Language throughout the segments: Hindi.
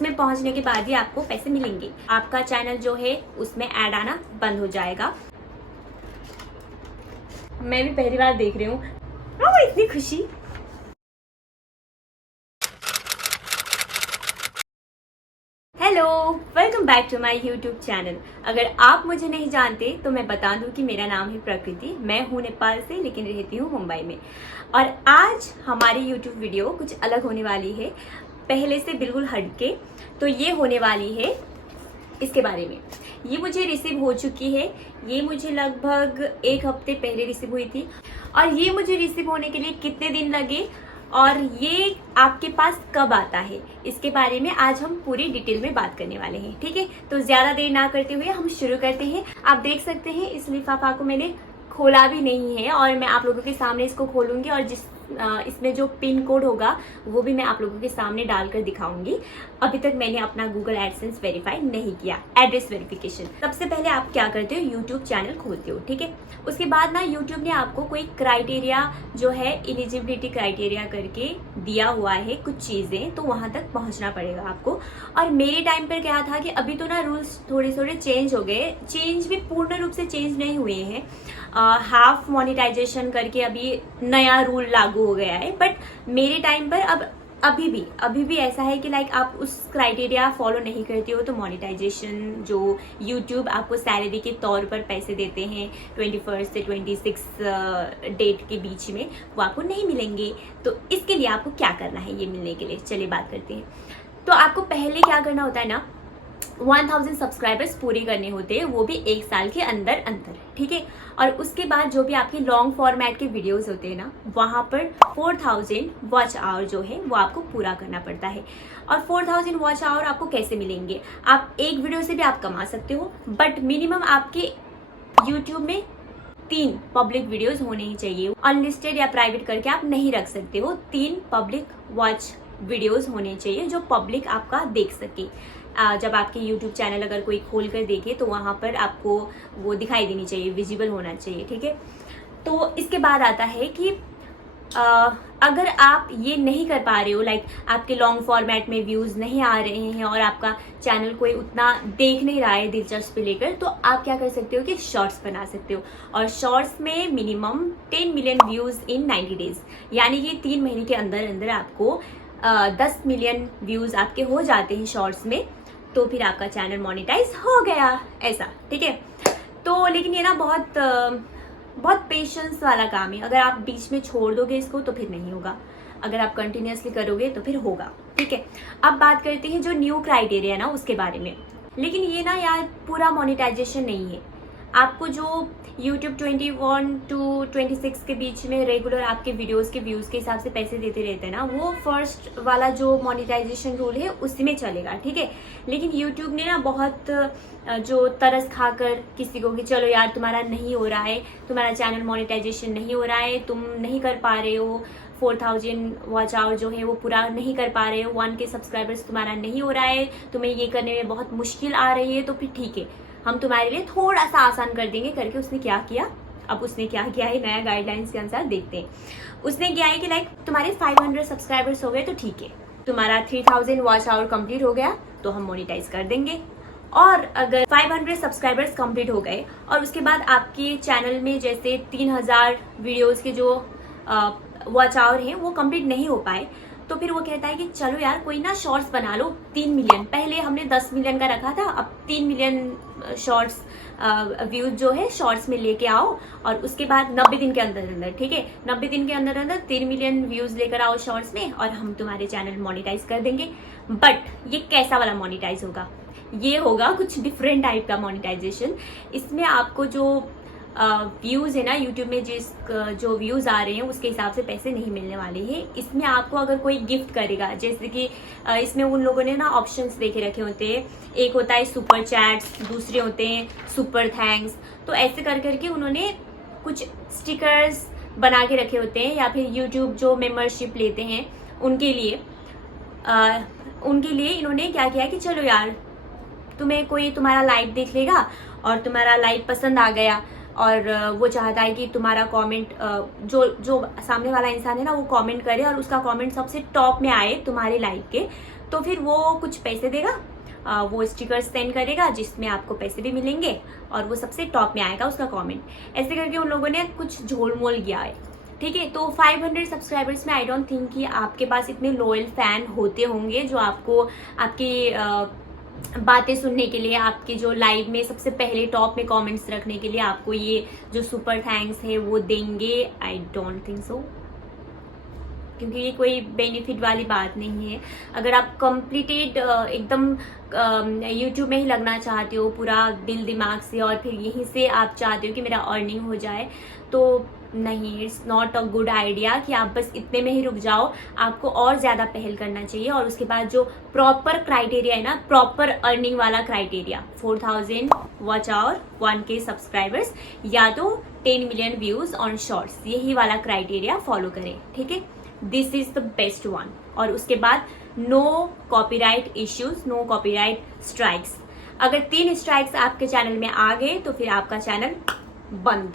उसमें पहुंचने के बाद ही आपको पैसे मिलेंगे। आपका चैनल जो है उसमें ऐड आना बंद हो जाएगा। मैं भी पहली बार देख रही हूँ, इतनी खुशी। Hello, welcome back to my YouTube channel. अगर आप मुझे नहीं जानते तो मैं बता दूं कि मेरा नाम है प्रकृति। मैं हूं नेपाल से लेकिन रहती हूं मुंबई में। और आज हमारी यूट्यूब वीडियो कुछ अलग होने वाली है, पहले से बिल्कुल हटके। तो ये होने वाली है इसके बारे में। ये मुझे रिसीव हो चुकी है, ये मुझे लगभग 1 हफ्ते पहले रिसीव हुई थी। और ये मुझे रिसीव होने के लिए कितने दिन लगे और ये आपके पास कब आता है, इसके बारे में आज हम पूरी डिटेल में बात करने वाले हैं। ठीक है, तो ज्यादा देर ना करते हुए हम शुरू करते हैं। आप देख सकते हैं इस लिफाफा को मैंने खोला भी नहीं है और मैं आप लोगों के सामने इसको खोलूंगी और इसमें जो पिन कोड होगा वो भी मैं आप लोगों के सामने डालकर दिखाऊंगी। अभी तक मैंने अपना गूगल एडसेंस वेरीफाई नहीं किया, एड्रेस वेरिफिकेशन। सबसे पहले आप क्या करते हो, यूट्यूब चैनल खोलते हो। ठीक है, उसके बाद ना यूट्यूब ने आपको कोई क्राइटेरिया जो है एलिजिबिलिटी क्राइटेरिया करके दिया हुआ है, कुछ चीजें, तो वहां तक पहुंचना पड़ेगा आपको। और मेरे टाइम पर क्या था कि अभी तो ना रूल्स थोड़े थोड़े चेंज हो गए, चेंज भी पूर्ण रूप से चेंज नहीं हुए हैं। हाफ मोनेटाइजेशन करके अभी नया रूल लागू हो गया है। बट मेरे टाइम पर अभी भी ऐसा है कि लाइक आप उस क्राइटेरिया फॉलो नहीं करते हो तो मोनेटाइजेशन जो यूट्यूब आपको सैलरी के तौर पर पैसे देते हैं 21 से 26 डेट के बीच में, वो आपको नहीं मिलेंगे। तो इसके लिए आपको क्या करना है ये मिलने के लिए, चलिए बात करते हैं। तो आपको पहले क्या करना होता है ना, 1000 सब्सक्राइबर्स पूरे करने होते हैं, वो भी 1 साल के अंदर। ठीक है, और उसके बाद जो भी आपके लॉन्ग फॉर्मेट के वीडियोस होते हैं ना, वहां पर 4000 वॉच आवर जो है वो आपको पूरा करना पड़ता है। और 4000 वॉच आवर आपको कैसे मिलेंगे, आप एक वीडियो से भी आप कमा सकते हो, बट मिनिमम आपके यूट्यूब में 3 पब्लिक वीडियोस होने ही चाहिए। अनलिस्टेड या प्राइवेट करके आप नहीं रख सकते हो। 3 पब्लिक वॉच वीडियोस होने चाहिए जो पब्लिक आपका देख सके। जब आपके YouTube चैनल अगर कोई खोल कर देखे तो वहां पर आपको वो दिखाई देनी चाहिए, विजिबल होना चाहिए। ठीक है, तो इसके बाद आता है कि अगर आप ये नहीं कर पा रहे हो, लाइक आपके लॉन्ग फॉर्मेट में व्यूज नहीं आ रहे हैं और आपका चैनल कोई उतना देख नहीं रहा है दिलचस्पी लेकर, तो आप क्या कर सकते हो कि शॉर्ट्स बना सकते हो। और शॉर्ट्स में minimum 10 million views in 90 days, यानी कि 3 महीने के अंदर अंदर आपको 10 मिलियन व्यूज आपके हो जाते हैं शॉर्ट्स में, तो फिर आपका चैनल मोनेटाइज हो गया, ऐसा। ठीक है, तो लेकिन ये ना बहुत पेशेंस वाला काम है। अगर आप बीच में छोड़ दोगे इसको तो फिर नहीं होगा, अगर आप कंटिन्यूअसली करोगे तो फिर होगा। ठीक है, अब बात करते हैं जो न्यू क्राइटेरिया ना उसके बारे में। लेकिन ये ना यार पूरा मोनेटाइजेशन नहीं है। आपको जो YouTube 21 to 26 के बीच में रेगुलर आपके वीडियोस के व्यूज के हिसाब से पैसे देते रहते हैं ना, वो फर्स्ट वाला जो मोनेटाइजेशन रूल है उसी में चलेगा। ठीक है, लेकिन YouTube ने ना बहुत जो तरस खाकर किसी को कि चलो यार तुम्हारा नहीं हो रहा है, तुम्हारा चैनल मोनेटाइजेशन नहीं हो रहा है, तुम नहीं कर पा रहे हो, 4000 वॉच आवर जो है वो पूरा नहीं कर पा रहे हो, 1K सब्सक्राइबर्स तुम्हारा नहीं हो रहा है, तुम्हें ये करने में बहुत मुश्किल आ रही है, तो फिर ठीक है, हम तुम्हारे लिए थोड़ा सा आसान कर देंगे करके उसने क्या किया। अब उसने क्या किया है, नया गाइडलाइंस के अनुसार देखते हैं। उसने क्या है कि लाइक तुम्हारे 500 सब्सक्राइबर्स हो गए तो ठीक है, तुम्हारा 3000 वॉच आवर कंप्लीट हो गया तो हम मोनेटाइज कर देंगे। और अगर 500 सब्सक्राइबर्स कंप्लीट हो गए और उसके बाद आपके चैनल में जैसे 3000 वीडियोस के जो वॉच आवर हैं वो कंप्लीट नहीं हो पाए, तो फिर वो कहता है कि चलो यार कोई ना शॉर्ट्स बना लो 3 मिलियन। पहले हमने 10 मिलियन का रखा था, अब 3 मिलियन शॉर्ट्स व्यूज जो है शॉर्ट्स में लेके आओ और उसके बाद 90 दिन के अंदर अंदर, ठीक है, 90 दिन के अंदर अंदर 3 मिलियन व्यूज लेकर आओ शॉर्ट्स में और हम तुम्हारे चैनल मोनेटाइज कर देंगे। बट ये कैसा वाला मोनेटाइज होगा, ये होगा कुछ डिफरेंट टाइप का मोनेटाइजेशन। इसमें आपको जो व्यूज है ना यूट्यूब में, जो व्यूज आ रहे हैं उसके हिसाब से पैसे नहीं मिलने वाले हैं। इसमें आपको अगर कोई गिफ्ट करेगा, जैसे कि इसमें उन लोगों ने ना ऑप्शंस देके रखे होते हैं, एक होता है सुपर चैट्स, दूसरे होते हैं सुपर थैंक्स, तो ऐसे कर करके उन्होंने कुछ स्टिकर्स बना के रखे होते हैं, या फिर यूट्यूब जो मेंबरशिप लेते हैं उनके लिए इन्होंने क्या किया कि चलो यार तुम्हें कोई तुम्हारा लाइव देख लेगा और तुम्हारा लाइव पसंद आ गया और वो चाहता है कि तुम्हारा कमेंट जो सामने वाला इंसान है ना वो कमेंट करे और उसका कमेंट सबसे टॉप में आए तुम्हारे लाइव के, तो फिर वो कुछ पैसे देगा, वो स्टिकर्स सेंड करेगा जिसमें आपको पैसे भी मिलेंगे और वो सबसे टॉप में आएगा उसका कमेंट। ऐसे करके उन लोगों ने कुछ झोल मोल किया है, ठीक है। तो 500 सब्सक्राइबर्स में आई डोंट थिंक कि आपके पास इतने लॉयल फैन होते होंगे जो आपको आपकी बातें सुनने के लिए, आपके जो लाइव में सबसे पहले टॉप में कमेंट्स रखने के लिए आपको ये जो सुपर थैंक्स है वो देंगे। आई डोंट थिंक सो, क्योंकि ये कोई बेनिफिट वाली बात नहीं है। अगर आप कंप्लीटेड एकदम यूट्यूब में ही लगना चाहते हो पूरा दिल दिमाग से और फिर यहीं से आप चाहते हो कि मेरा अर्निंग हो जाए, तो नहीं, it's not a good idea कि आप बस इतने में ही रुक जाओ। आपको और ज़्यादा पहल करना चाहिए और उसके बाद जो प्रॉपर क्राइटेरिया है ना, प्रॉपर अर्निंग वाला criteria, 4000 watch hour, 1K subscribers या तो 10 मिलियन व्यूज ऑन शॉर्ट्स, यही वाला क्राइटेरिया फॉलो करें, ठीक है। This is the best one. और उसके बाद no copyright issues, no copyright strikes. अगर 3 स्ट्राइक्स आपके चैनल में आ गए तो फिर आपका चैनल बंद,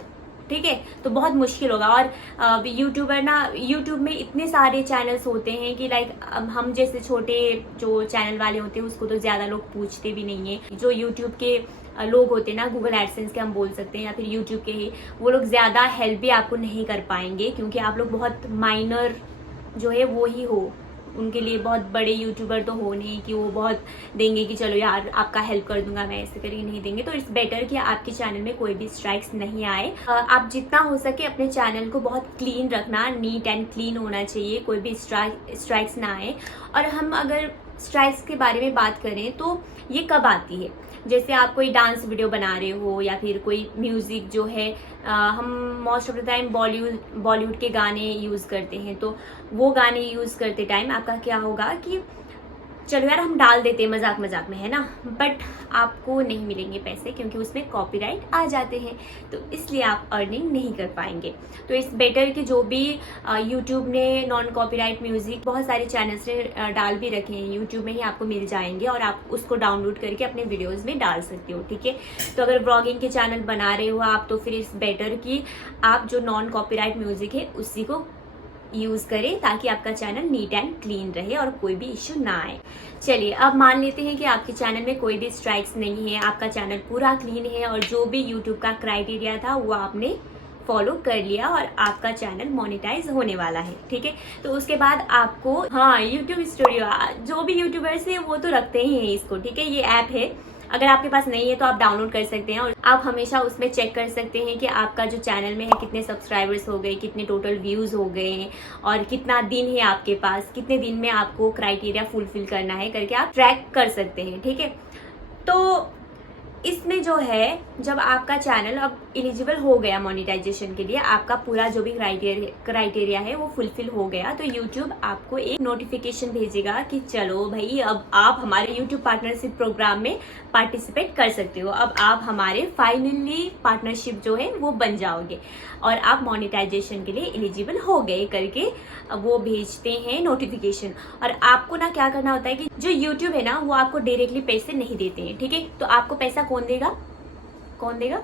ठीक है। तो बहुत मुश्किल होगा। और यूट्यूबर ना, यूट्यूब में इतने सारे चैनल्स होते हैं कि लाइक हम जैसे छोटे जो चैनल वाले होते हैं उसको तो ज़्यादा लोग पूछते भी नहीं है। जो यूट्यूब के लोग होते हैं ना, गूगल एडसेंस के हम बोल सकते हैं या फिर यूट्यूब के ही, वो लोग ज़्यादा हेल्प भी आपको नहीं कर पाएंगे क्योंकि आप लोग बहुत माइनर जो है वो ही हो। उनके लिए बहुत बड़े यूट्यूबर तो हो नहीं कि वो बहुत देंगे कि चलो यार आपका हेल्प कर दूंगा मैं, ऐसे करके नहीं देंगे। तो इट्स बेटर कि आपके चैनल में कोई भी स्ट्राइक्स नहीं आए। आप जितना हो सके अपने चैनल को बहुत क्लीन रखना, नीट एंड क्लीन होना चाहिए, कोई भी स्ट्राइक्स ना आए। और हम अगर स्ट्राइक्स के बारे में बात करें तो ये कब आती है, जैसे आप कोई डांस वीडियो बना रहे हो या फिर कोई म्यूजिक जो है, हम most of the time Bollywood के गाने यूज़ करते हैं, तो वो गाने यूज़ करते टाइम आपका क्या होगा कि चलो यार हम डाल देते हैं मजाक मजाक में, है ना, बट आपको नहीं मिलेंगे पैसे क्योंकि उसमें कॉपीराइट आ जाते हैं, तो इसलिए आप अर्निंग नहीं कर पाएंगे। तो इट्स बेटर कि जो भी यूट्यूब ने नॉन कॉपीराइट म्यूजिक बहुत सारे चैनल्स ने डाल भी रखे हैं, यूट्यूब में ही आपको मिल जाएंगे और आप उसको डाउनलोड करके अपने वीडियोज में डाल सकते हो, ठीक है। तो अगर ब्लॉगिंग के चैनल बना रहे हो आप, तो फिर इट्स बेटर कि आप जो नॉन कॉपीराइट म्यूजिक है उसी को यूज़ करें ताकि आपका चैनल नीट एंड क्लीन रहे और कोई भी इश्यू ना आए। चलिए अब मान लेते हैं कि आपके चैनल में कोई भी स्ट्राइक्स नहीं है, आपका चैनल पूरा क्लीन है और जो भी यूट्यूब का क्राइटेरिया था वो आपने फॉलो कर लिया और आपका चैनल मोनेटाइज होने वाला है, ठीक है। तो उसके बाद आपको, हाँ, यूट्यूब स्टूडियो, जो भी यूट्यूबर्स हैं वो तो रखते ही हैं इसको, ठीक है। ये ऐप है, अगर आपके पास नहीं है तो आप डाउनलोड कर सकते हैं और आप हमेशा उसमें चेक कर सकते हैं कि आपका जो चैनल में है कितने सब्सक्राइबर्स हो गए, कितने टोटल व्यूज हो गए हैं और कितना दिन है आपके पास, कितने दिन में आपको क्राइटेरिया फुलफिल करना है करके आप ट्रैक कर सकते हैं, ठीक है। तो इसमें जो है, जब आपका चैनल अब एलिजिबल हो गया मोनेटाइजेशन के लिए, आपका पूरा जो भी क्राइटेरिया है वो फुलफिल हो गया, तो यूट्यूब आपको एक नोटिफिकेशन भेजेगा कि चलो भाई अब आप हमारे यूट्यूब पार्टनरशिप प्रोग्राम में पार्टिसिपेट कर सकते हो, अब आप हमारे फाइनली पार्टनरशिप जो है वो बन जाओगे और आप मोनेटाइजेशन के लिए एलिजिबल हो गए करके वो भेजते हैं नोटिफिकेशन। और आपको ना क्या करना होता है कि जो यूट्यूब है ना वो आपको डायरेक्टली पैसे नहीं देते हैं, ठीक है। तो आपको पैसा कौन देगा?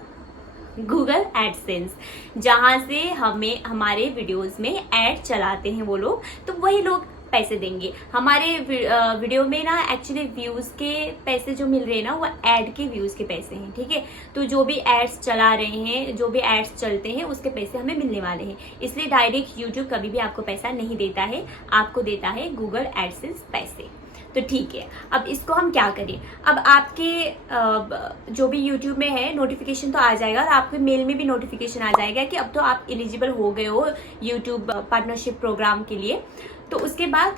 गूगल एडसेंस, जहां से हमें हमारे वीडियोस में ऐड चलाते हैं वो लोग, तो वही लोग पैसे देंगे। हमारे वीडियो में ना एक्चुअली व्यूज के पैसे जो मिल रहे हैं ना वो ऐड के व्यूज के पैसे हैं, ठीक है। तो जो भी एड्स चला रहे हैं, जो भी एड्स चलते हैं उसके पैसे हमें मिलने वाले हैं, इसलिए डायरेक्ट यूट्यूब कभी भी आपको पैसा नहीं देता है, आपको देता है गूगल एडसेंस पैसे। तो ठीक है, अब इसको हम क्या करें। अब आपके जो भी यूट्यूब में है नोटिफिकेशन तो आ जाएगा और आपके मेल में भी नोटिफिकेशन आ जाएगा कि अब तो आप एलिजिबल हो गए हो यूट्यूब पार्टनरशिप प्रोग्राम के लिए। तो उसके बाद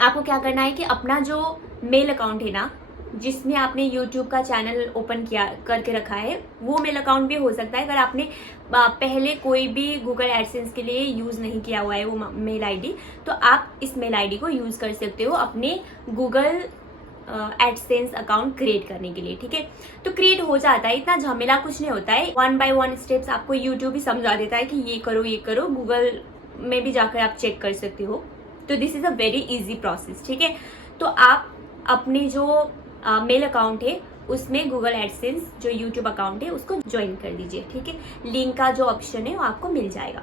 आपको क्या करना है कि अपना जो मेल अकाउंट है ना, जिसमें आपने YouTube का चैनल ओपन किया करके रखा है, वो मेल अकाउंट भी हो सकता है अगर आपने पहले कोई भी गूगल एडसेंस के लिए यूज़ नहीं किया हुआ है वो मेल आईडी, तो आप इस मेल आईडी को यूज़ कर सकते हो अपने गूगल एडसेंस अकाउंट क्रिएट करने के लिए, ठीक है। तो क्रिएट हो जाता है, इतना झमेला कुछ नहीं होता है, 1 by 1 स्टेप्स आपको यूट्यूब ही समझा देता है कि ये करो, गूगल में भी जाकर आप चेक कर सकते हो। तो this is a very easy process, ठीक है। तो आप अपने जो मेल अकाउंट है उसमें गूगल एडसेंस जो यूट्यूब अकाउंट है उसको ज्वाइन कर दीजिए, ठीक है। लिंक का जो ऑप्शन है वो आपको मिल जाएगा।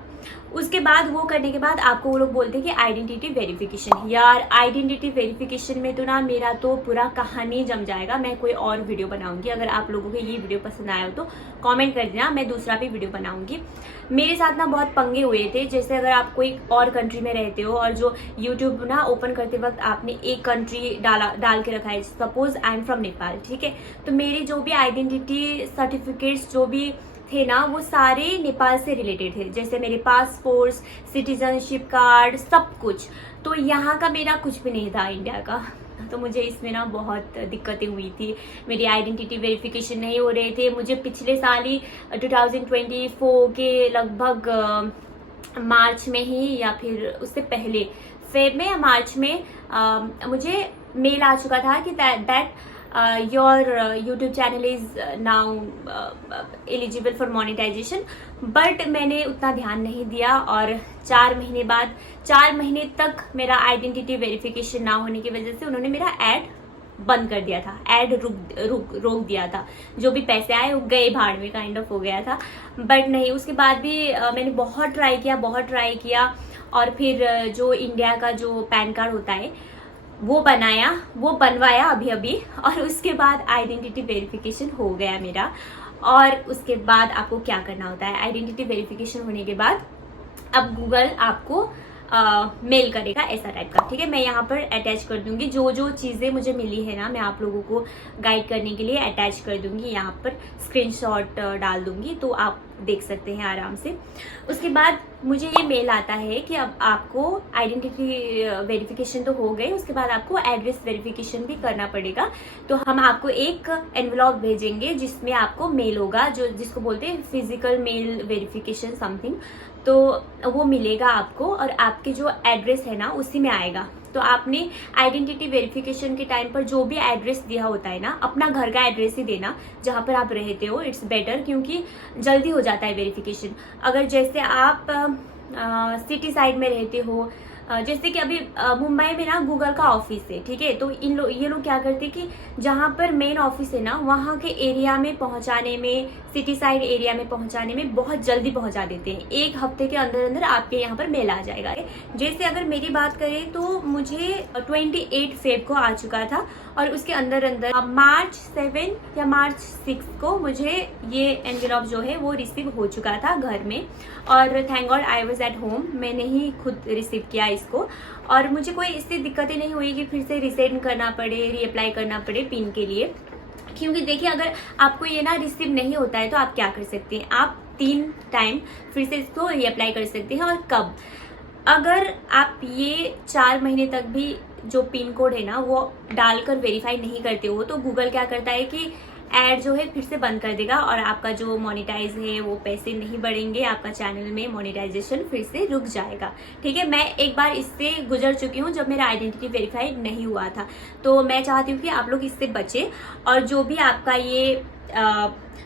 उसके बाद वो करने के बाद आपको वो लोग बोलते हैं कि आइडेंटिटी वेरिफिकेशन। यार आइडेंटिटी वेरिफिकेशन में तो ना मेरा तो पूरा कहानी जम जाएगा। मैं कोई और वीडियो बनाऊंगी, अगर आप लोगों को ये वीडियो पसंद आया हो तो कमेंट कर देना, मैं दूसरा भी वीडियो बनाऊंगी। मेरे साथ ना बहुत पंगे हुए थे। जैसे अगर आप कोई और कंट्री में रहते हो और जो यूट्यूब ना ओपन करते वक्त आपने एक कंट्री डाल के रखा है, suppose I am from Nepal, ठीक है, तो मेरे जो भी आइडेंटिटी सर्टिफिकेट्स जो भी थे ना वो सारे नेपाल से रिलेटेड थे। जैसे मेरे पासपोर्ट, सिटीजनशिप कार्ड, सब कुछ। तो यहाँ का मेरा कुछ भी नहीं था इंडिया का। तो मुझे इसमें ना बहुत दिक्कतें हुई थी। मेरी आइडेंटिटी वेरिफिकेशन नहीं हो रहे थे। मुझे पिछले साल ही 2024 के लगभग मार्च में ही या फिर उससे पहले फेब में या मार्च में मुझे मेल आ चुका था कि that your YouTube channel is now eligible for monetization, but मैंने उतना ध्यान नहीं दिया और 4 महीने तक मेरा आइडेंटिटी वेरिफिकेशन ना होने की वजह से उन्होंने मेरा ऐड बंद कर दिया था, ऐड रोक दिया था। जो भी पैसे आए वो गए भाड़ में, काइंड ऑफ हो गया था। बट नहीं, उसके बाद भी मैंने बहुत ट्राई किया और फिर जो इंडिया का जो पैन कार्ड होता है वो बनवाया अभी और उसके बाद आइडेंटिटी वेरिफिकेशन हो गया मेरा। और उसके बाद आपको क्या करना होता है, आइडेंटिटी वेरिफिकेशन होने के बाद अब गूगल आपको मेल करेगा ऐसा टाइप का, ठीक है। मैं यहाँ पर अटैच कर दूंगी जो चीज़ें मुझे मिली है ना, मैं आप लोगों को गाइड करने के लिए अटैच कर दूंगी, यहाँ पर स्क्रीनशॉट डाल दूंगी तो आप देख सकते हैं आराम से। उसके बाद मुझे ये मेल आता है कि अब आपको आइडेंटिटी वेरिफिकेशन तो हो गई, उसके बाद आपको एड्रेस वेरिफिकेशन भी करना पड़ेगा। तो हम आपको एक एनवेलप भेजेंगे जिसमें आपको मेल होगा, जिसको बोलते हैं फिजिकल मेल वेरिफिकेशन समथिंग, तो वो मिलेगा आपको और आपके जो एड्रेस है ना उसी में आएगा। तो आपने आइडेंटिटी वेरिफिकेशन के टाइम पर जो भी एड्रेस दिया होता है ना, अपना घर का एड्रेस ही देना जहाँ पर आप रहते हो, इट्स बेटर, क्योंकि जल्दी हो जाता है वेरिफिकेशन। अगर जैसे आप सिटी साइड में रहते हो, जैसे कि अभी मुंबई में ना गूगल का ऑफिस है, ठीक है, तो ये लोग क्या करते हैं कि जहाँ पर मेन ऑफिस है ना वहाँ के एरिया में पहुँचाने में, सिटी साइड एरिया में पहुँचाने में बहुत जल्दी पहुँचा देते हैं। 1 हफ्ते के अंदर आपके यहाँ पर मेल आ जाएगा। जैसे अगर मेरी बात करें तो मुझे 28 फेब को आ चुका था और उसके अंदर मार्च 7 या मार्च 6 को मुझे ये एनवेलप जो है वो रिसीव हो चुका था घर में। और thank God I was at home, मैंने ही खुद रिसीव किया इसको और मुझे कोई इससे दिक्कतें नहीं हुई कि फिर से रिसेंड करना पड़े, रीअप्लाई करना पड़े पिन के लिए। क्योंकि देखिए अगर आपको ये ना रिसीव नहीं होता है तो आप क्या कर सकते हैं, आप 3 टाइम फिर से इसको रीअप्लाई कर सकते हैं। और कब, अगर आप ये 4 महीने तक भी जो पिन कोड है ना वो डालकर वेरीफाई नहीं करते हो तो गूगल क्या करता है कि ऐड जो है फिर से बंद कर देगा और आपका जो मोनेटाइज है वो पैसे नहीं बढ़ेंगे, आपका चैनल में मोनेटाइजेशन फिर से रुक जाएगा, ठीक है। मैं एक बार इससे गुजर चुकी हूँ जब मेरा आइडेंटिटी वेरीफाई नहीं हुआ था, तो मैं चाहती हूँ कि आप लोग इससे बचें और जो भी आपका ये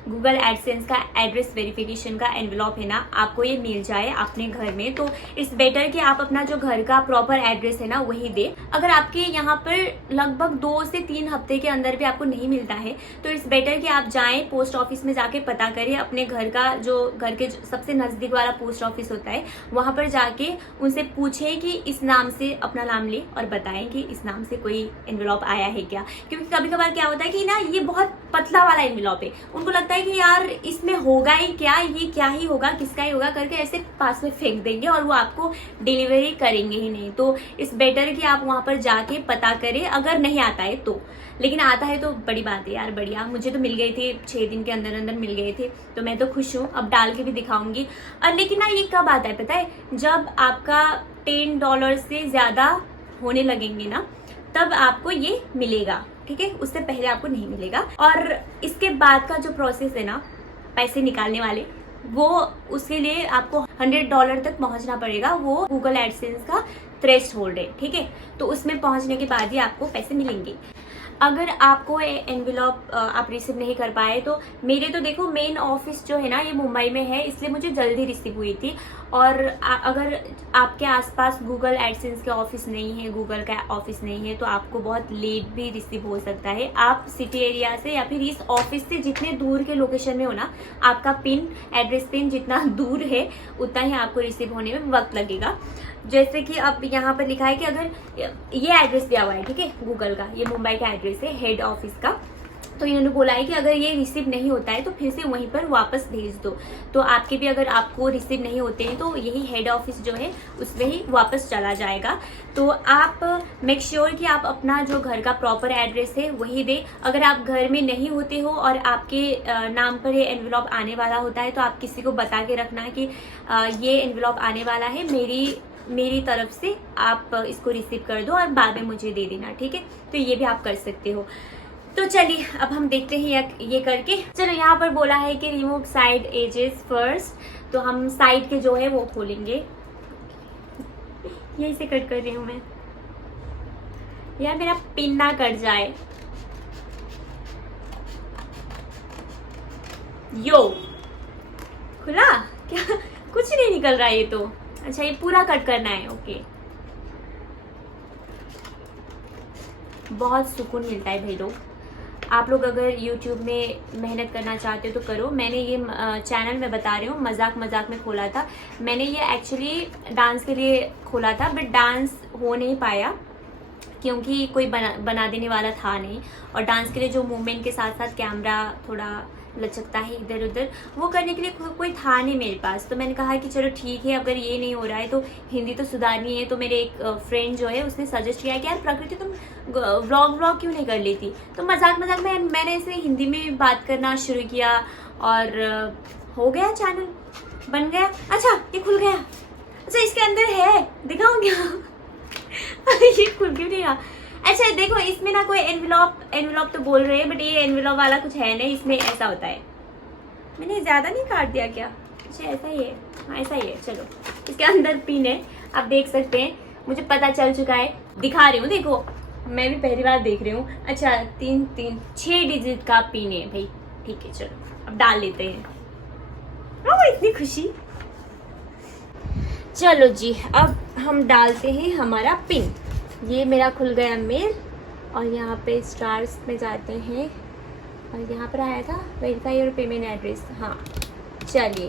गूगल एडसेंस का एड्रेस वेरिफिकेशन का एनवेलप है ना आपको ये मिल जाए अपने घर में। तो इट्स बेटर कि आप अपना जो घर का प्रॉपर एड्रेस है ना वही दे। अगर आपके यहाँ पर लगभग 2 से 3 हफ्ते के अंदर भी आपको नहीं मिलता है तो इट्स बेटर कि आप जाएं पोस्ट ऑफिस में जाके पता करें, अपने घर का जो घर के सबसे नज़दीक वाला पोस्ट ऑफिस होता है वहाँ पर जाके उनसे पूछें कि इस नाम से अपना नाम ले और बताएं कि इस नाम से कोई एनवेलप आया है क्या। क्योंकि कभी कभार क्या होता है कि ना ये बहुत पतला वाला एनवेलप है, उनको लगता है कि यार इसमें होगा ही क्या, ये क्या ही होगा, किसका ही होगा करके ऐसे पास में फेंक देंगे और वो आपको डिलीवरी करेंगे ही नहीं। तो इट्स बेटर कि आप वहां पर जाके पता करें, अगर नहीं आता है तो। लेकिन आता है तो बड़ी बात है यार, बढ़िया। मुझे तो मिल गए थे 6 दिन के अंदर मिल गए थे, तो मैं तो खुश हूँ। अब डाल के भी दिखाऊंगी। और लेकिन ना ये कब आता है पता है, जब आपका $10 से ज्यादा होने लगेंगे ना तब आपको ये मिलेगा, ठीक है, उससे पहले आपको नहीं मिलेगा। और इसके बाद का जो प्रोसेस है ना पैसे निकालने वाले, वो उसके लिए आपको $100 तक पहुंचना पड़ेगा। वो गूगल एडसेंस का थ्रेशोल्ड है, ठीक है, तो उसमें पहुंचने के बाद ही आपको पैसे मिलेंगे। अगर आपको एनवेलप आप रिसीव नहीं कर पाए तो मेरे तो देखो मेन ऑफिस जो है ना ये मुंबई में है, इसलिए मुझे जल्दी रिसीव हुई थी। और अगर आपके आसपास गूगल एडसेंस के ऑफिस नहीं है, गूगल का ऑफिस नहीं है, तो आपको बहुत लेट भी रिसीव हो सकता है। आप सिटी एरिया से या फिर इस ऑफिस से जितने दूर के लोकेशन में हो ना, आपका पिन एड्रेस पिन जितना दूर है उतना ही आपको रिसीव होने में वक्त लगेगा। जैसे कि अब यहाँ पर लिखा है कि अगर ये एड्रेस दिया हुआ है, ठीक है, गूगल का, ये मुंबई का एड्रेस है हेड ऑफिस का, तो इन्होंने बोला है कि अगर ये रिसीव नहीं होता है तो फिर से वहीं पर वापस भेज दो। तो आपके भी अगर आपको रिसीव नहीं होते हैं तो यही हेड ऑफिस जो है उसमें ही वापस चला जाएगा। तो आप मेक श्योर कि आप अपना जो घर का प्रॉपर एड्रेस है वही दे। अगर आप घर में नहीं होते हो और आपके नाम पर ये एनवेलप आने वाला होता है तो आप किसी को बता के रखना कि ये एनवेलप आने वाला है, मेरी तरफ से आप इसको रिसीव कर दो और बाद में मुझे दे देना, ठीक है। तो ये भी आप कर सकते हो। तो चलिए अब हम देखते हैं ये करके। चलो यहाँ पर बोला है कि रिमूव साइड एजेस फर्स्ट, तो हम साइड के जो है वो खोलेंगे। यही से कट कर रही हूँ मैं, यार मेरा पिन ना कट जाए। यो खुला क्या? कुछ नहीं निकल रहा ये तो। अच्छा ये पूरा कट करना है, ओके। बहुत सुकून मिलता है भाई लोग। आप लोग अगर YouTube में मेहनत करना चाहते हो तो करो। मैंने ये चैनल में बता रही हूँ, मजाक मजाक में खोला था मैंने। ये एक्चुअली डांस के लिए खोला था, बट डांस हो नहीं पाया क्योंकि कोई बना देने वाला था नहीं। और डांस के लिए जो मूवमेंट के साथ साथ कैमरा थोड़ा लचकता है इधर उधर, वो करने के लिए कोई था नहीं मेरे पास। तो मैंने कहा कि चलो ठीक है, अगर ये नहीं हो रहा है तो हिंदी तो सुधारनी है। तो मेरे एक फ्रेंड जो है उसने सजेस्ट किया कि यार प्रकृति तुम व्लॉग क्यों नहीं कर लेती। तो मजाक मजाक में मैंने इसे हिंदी में बात करना शुरू किया और हो गया, चैनल बन गया। अच्छा ये खुल गया। अच्छा इसके अंदर है, दिखाऊं क्या? ये खुल क्यों नहीं रहा? अच्छा देखो इसमें ना कोई एनवेलप तो बोल रहे हैं, बट ये एनवेलप वाला कुछ है नहीं। इसमें ऐसा होता है। मैंने ज्यादा नहीं काट दिया क्या? अच्छा ऐसा ही है, हाँ ऐसा ही है। चलो इसके अंदर पिन है, आप देख सकते हैं। मुझे पता चल चुका है, दिखा रही हूँ, देखो मैं भी पहली बार देख रही हूँ। अच्छा 6 डिजिट का पिन है भाई, ठीक है। चलो अब डाल लेते हैं। ओह इतनी खुशी। चलो जी अब हम डालते हैं हमारा पिन। ये मेरा खुल गया मेल और यहाँ पे स्टार्स में जाते हैं और यहाँ पर आया था वेरीफाई और पेमेंट एड्रेस। हाँ चलिए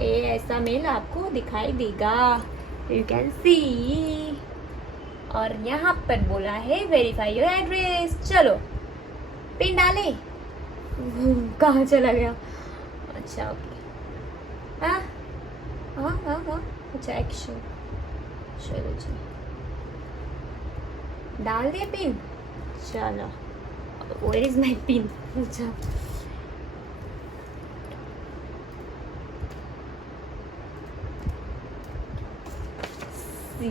ये ऐसा मेल आपको दिखाई देगा, यू कैन सी। और यहाँ पर बोला है वेरीफाई योर एड्रेस। चलो पिन डाले, कहाँ चला गया? अच्छा ओके, हाँ हाँ हाँ हाँ अच्छा एक्शन। चलो जी डाल दे पिन। चलो वेयर इज माई पिन? अच्छा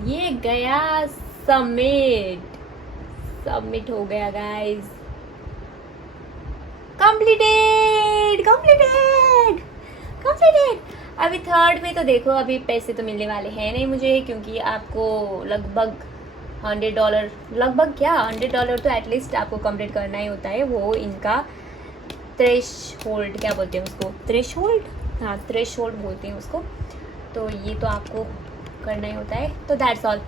ये गया सबमिट हो गया गाइस। कंप्लीटेड। अभी थर्ड में तो देखो अभी पैसे तो मिलने वाले हैं नहीं मुझे, क्योंकि आपको लगभग $100, लगभग क्या $100 तो एटलीस्ट आपको कंप्लीट करना ही होता है। वो इनका थ्रेशहोल्ड, क्या बोलते हैं उसको, थ्रेशहोल्ड, हाँ थ्रेशहोल्ड बोलते हैं उसको। तो ये तो आपको करना ही होता है। तो दैट्स ऑल।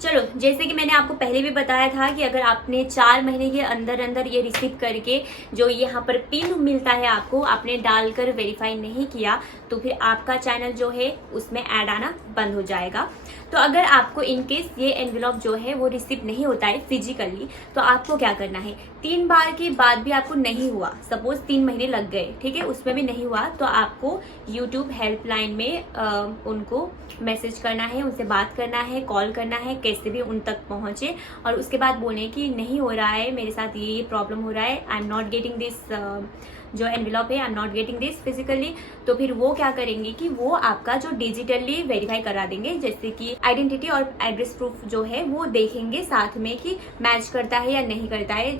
चलो जैसे कि मैंने आपको पहले भी बताया था कि अगर आपने 4 महीने के अंदर ये रिसीव करके जो यहाँ पर पिन मिलता है आपको, आपने डालकर वेरीफाई नहीं किया तो फिर आपका चैनल जो है उसमें ऐड आना बंद हो जाएगा। तो अगर आपको इनकेस ये एनवेलप जो है वो रिसीव नहीं होता है फिजिकली, तो आपको क्या करना है, 3 बार के बाद भी आपको नहीं हुआ, सपोज 3 महीने लग गए, ठीक है, उसमें भी नहीं हुआ, तो आपको यूट्यूब हेल्पलाइन में उनको मैसेज करना है, उनसे बात करना है, कॉल करना है, कैसे भी उन तक पहुंचे और उसके बाद बोले कि नहीं हो रहा है, मेरे साथ ये प्रॉब्लम हो रहा है, I am not getting this जो एनवेलप है, I am not getting this physically. तो फिर वो क्या करेंगे कि वो आपका जो डिजिटली वेरीफाई करा देंगे, जैसे कि आइडेंटिटी और एड्रेस प्रूफ जो है वो देखेंगे साथ में कि मैच करता है या नहीं करता है।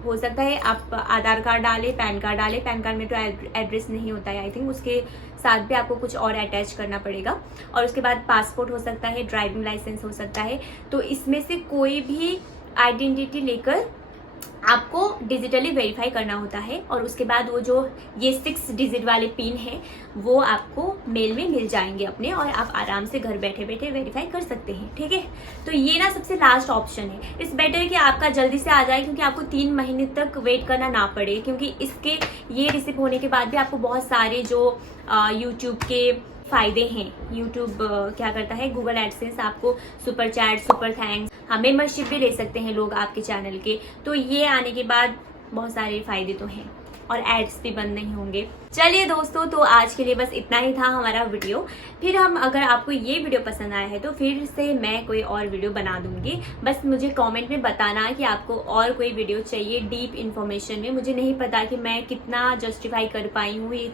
हो सकता है आप आधार कार्ड डालें, पैन कार्ड डालें, पैन कार्ड में तो एड्रेस नहीं होता है आई थिंक, उसके साथ भी आपको कुछ और अटैच करना पड़ेगा। और उसके बाद पासपोर्ट हो सकता है, ड्राइविंग लाइसेंस हो सकता है। तो इसमें से कोई भी आइडेंटिटी लेकर आपको डिजिटली वेरीफाई करना होता है और उसके बाद वो जो ये 6 डिजिट वाले पिन है वो आपको मेल में मिल जाएंगे अपने, और आप आराम से घर बैठे बैठे वेरीफाई कर सकते हैं। ठीक है, तो ये ना सबसे लास्ट ऑप्शन है। इट्स बेटर कि आपका जल्दी से आ जाए, क्योंकि आपको 3 महीने तक वेट करना ना पड़े, क्योंकि इसके ये रिसीव होने के बाद भी आपको बहुत सारे जो यूट्यूब के फायदे हैं। यूट्यूब क्या करता है, गूगल एडसेंस आपको super chat, super thanks, membership भी ले सकते हैं लोग आपके चैनल के। तो ये आने के बाद बहुत सारे फायदे तो हैं और एड्स भी बंद नहीं होंगे। चलिए दोस्तों, तो आज के लिए बस इतना ही था हमारा वीडियो। फिर हम, अगर आपको ये वीडियो पसंद आया है तो फिर से मैं कोई और वीडियो बना दूंगी। बस मुझे कमेंट में बताना कि आपको और कोई वीडियो चाहिए डीप इन्फॉर्मेशन में। मुझे नहीं पता कि मैं कितना जस्टिफाई कर पाई हूँ ये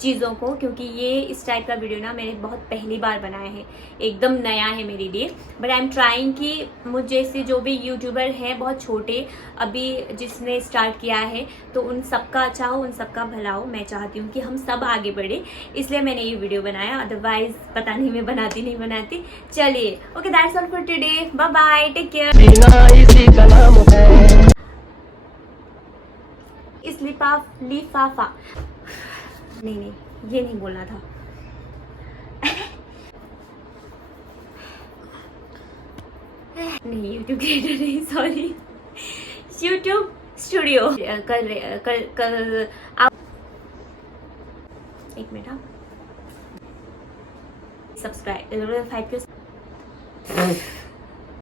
चीज़ों को, क्योंकि ये इस टाइप का वीडियो ना मैंने बहुत पहली बार बनाया है, एकदम नया है मेरे लिए। बट आई एम ट्राइंग कि मुझ जैसे जो भी यूट्यूबर हैं बहुत छोटे अभी जिसने स्टार्ट किया है, तो उन सबका अच्छा हो, उन सबका भला हो। मैं चाहती हूँ कि हम सब आगे बढ़े, इसलिए मैंने ये वीडियो बनाया। अदरवाइज पता नहीं मैं बनाती नहीं बनाती। चलिए, okay, that's all for today, bye bye, take care. इस लिफाफा नहीं, ये नहीं बोलना था। नहीं, यूट्यूब क्रिएटर नहीं, सॉरी, यूट्यूब स्टूडियो कर आप। एक मिनट, हाँ, सब्सक्राइब 5